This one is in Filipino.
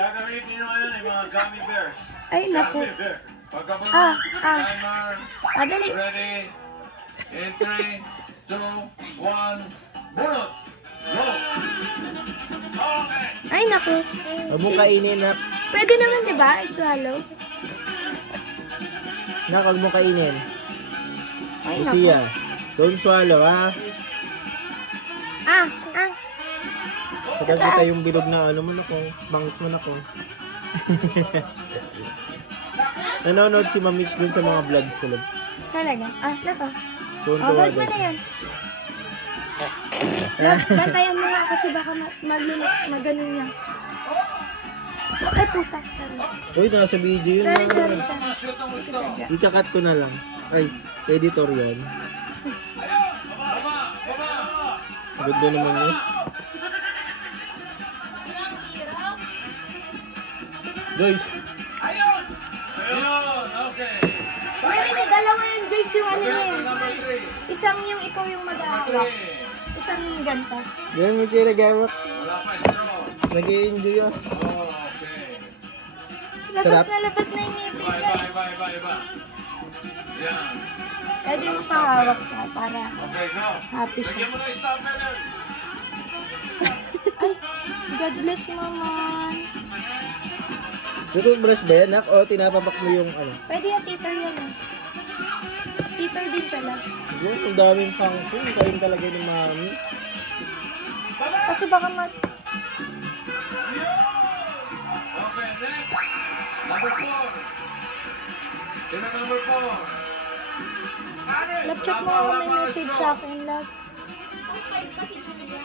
Gagamitin nyo ngayon ay mga gummy bears. Ay, naku. Gummy bear. Pagkabunod, timer, Dali. ready, in 3, 2, 1, bunot! Go! Okay! Ay, naku. Huwag mong kainin, nak. Pwede naman, di ba? I-swallow. Nak, huwag mong kainin. Ay, naku. Lucia, don't swallow, ha? Ah. Sagal kita yung bilog na ano mo na kung bangs mo na kung. Nanonood si Mamich dun sa mga vlogs ko lang. Talaga? Ah, naku. Tuwan-tuwa Hold mo din. na yan. Bantayan mo nga kasi baka maganon niya. Ay, puta. Sorry. Uy, nasa video yun. Sorry. Shoot ang gusto! Ikakat ko na lang. Ay, editor yan. Baba! Ganda naman yun. Joyce, Ayun! Okay! Pwede, dalawa yung Joyce yung ano niya. Number 3. Isang yung ikaw yung mag-aawak. Isang yung ganito. yan mo siya nagawak. Wala pa straw. Nag-i-enjoy yun. Okay. Labas Sarap. na yung ngipin Iba. niya. Yan. Pwede mo pahawak ka para Okay, go. happy siya. Bigyan mo na yung stop medal. Ay, God bless, Maman. Toothbrush ba yan, nak? O tinapapak mo yung ano? Pwede yung teeter yan eh. Teeter din pala. Yung ang daming function. Kain talaga ng mami. Kasi baka Okay, next. Number 4. Sino number 4? Love chat mo ako may message sa akin, love.